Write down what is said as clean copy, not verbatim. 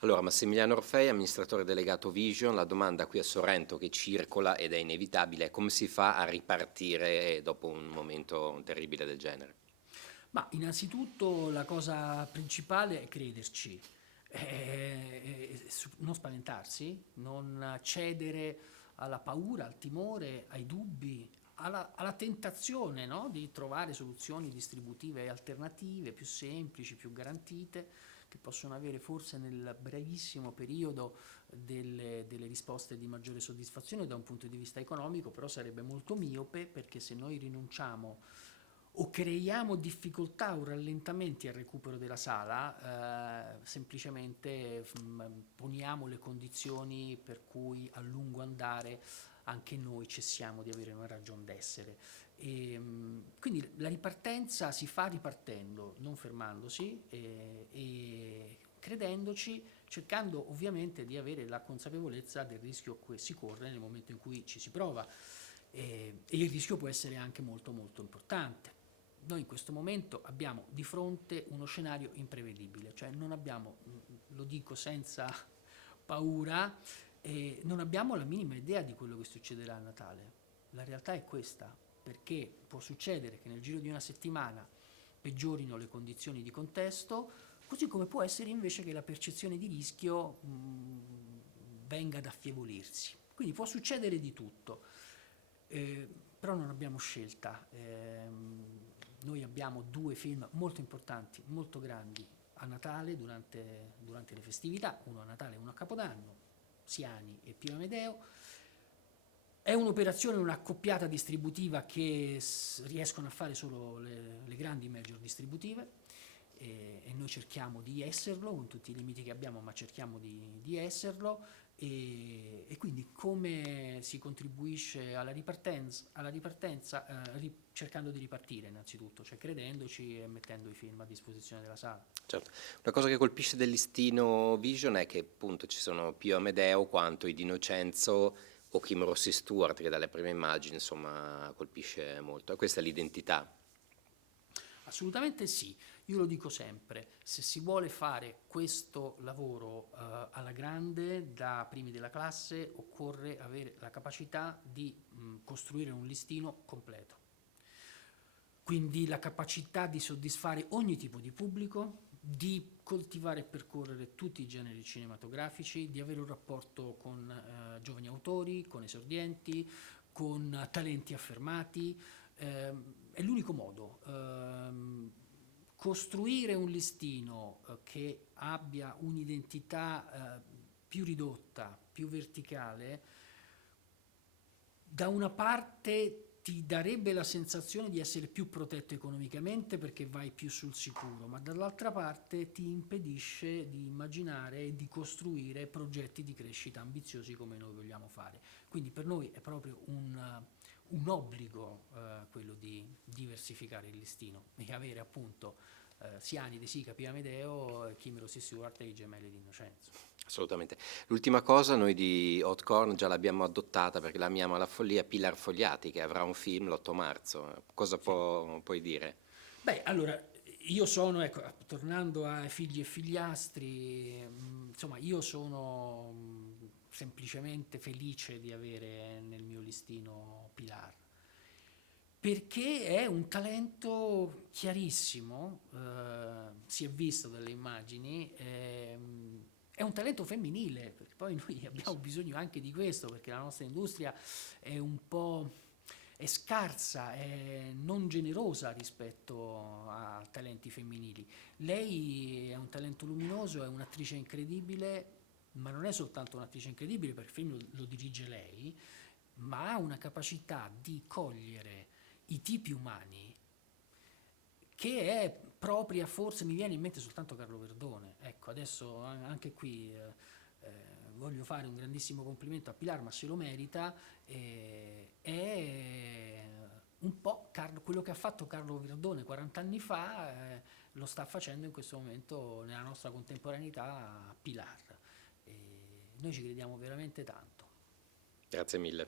Allora, Massimiliano Orfei, amministratore delegato Vision, la domanda qui a Sorrento che circola ed è inevitabile è come si fa a ripartire dopo un momento terribile del genere? Ma innanzitutto la cosa principale è crederci, non spaventarsi, non cedere alla paura, al timore, ai dubbi, alla tentazione, no? Di trovare soluzioni distributive alternative, più semplici, più garantite, che possono avere forse nel brevissimo periodo delle risposte di maggiore soddisfazione da un punto di vista economico, però sarebbe molto miope perché se noi rinunciamo o creiamo difficoltà o rallentamenti al recupero della sala, semplicemente poniamo le condizioni per cui a lungo andare anche noi cessiamo di avere una ragion d'essere. Quindi la ripartenza si fa ripartendo, non fermandosi e credendoci, cercando ovviamente di avere la consapevolezza del rischio che si corre nel momento in cui ci si prova e il rischio può essere anche molto molto importante. Noi in questo momento abbiamo di fronte uno scenario imprevedibile, cioè non abbiamo, lo dico senza paura, non abbiamo la minima idea di quello che succederà a Natale. La realtà è questa, perché può succedere che nel giro di una settimana peggiorino le condizioni di contesto, così come può essere invece che la percezione di rischio venga ad affievolirsi. Quindi può succedere di tutto, però non abbiamo scelta. Noi abbiamo due film molto importanti, molto grandi a Natale durante le festività, uno a Natale e uno a Capodanno, Siani e Pio Amedeo. È un'operazione, un'accoppiata distributiva che riescono a fare solo le grandi major distributive e noi cerchiamo di esserlo con tutti i limiti che abbiamo, ma cerchiamo di esserlo e quindi come si contribuisce alla ripartenza, cercando di ripartire innanzitutto, cioè credendoci e mettendo i film a disposizione della sala. Certo. Una cosa che colpisce del listino Vision è che appunto ci sono Pio Amedeo quanto i Di Innocenzo o Kim Rossi Stewart, che dalle prime immagini insomma colpisce molto. E questa è l'identità. Assolutamente sì, io lo dico sempre, se si vuole fare questo lavoro alla grande, da primi della classe, occorre avere la capacità di costruire un listino completo. Quindi la capacità di soddisfare ogni tipo di pubblico, di coltivare e percorrere tutti i generi cinematografici, di avere un rapporto con giovani autori, con esordienti, con talenti affermati. È l'unico modo. Costruire un listino che abbia un'identità più ridotta, più verticale, da una parte ti darebbe la sensazione di essere più protetto economicamente perché vai più sul sicuro, ma dall'altra parte ti impedisce di immaginare e di costruire progetti di crescita ambiziosi come noi vogliamo fare. Quindi per noi è proprio un obbligo quello di diversificare il listino e avere appunto Siani, De Sica, Pio Amedeo, Kim Rossi Stewart e i gemelli di Innocenzo. Assolutamente. L'ultima cosa, noi di Hotcorn già l'abbiamo adottata perché l'amiamo alla follia, Pilar Fogliati, che avrà un film l'8 marzo. Cosa Sì. puoi dire? Beh, allora, io sono, ecco, tornando ai figli e figliastri, insomma, io sono semplicemente felice di avere nel mio listino Pilar, perché è un talento chiarissimo, si è visto dalle immagini, è un talento femminile, perché poi noi abbiamo bisogno anche di questo, perché la nostra industria è un po' è scarsa, è non generosa rispetto a talenti femminili. Lei è un talento luminoso, è un'attrice incredibile, ma non è soltanto un'attrice incredibile perché il film lo dirige lei, ma ha una capacità di cogliere i tipi umani che è propria, forse mi viene in mente soltanto Carlo Verdone. Ecco, adesso anche qui voglio fare un grandissimo complimento a Pilar, ma se lo merita, è un po' quello che ha fatto Carlo Verdone 40 anni fa, lo sta facendo in questo momento nella nostra contemporaneità Pilar. Noi ci crediamo veramente tanto. Grazie mille.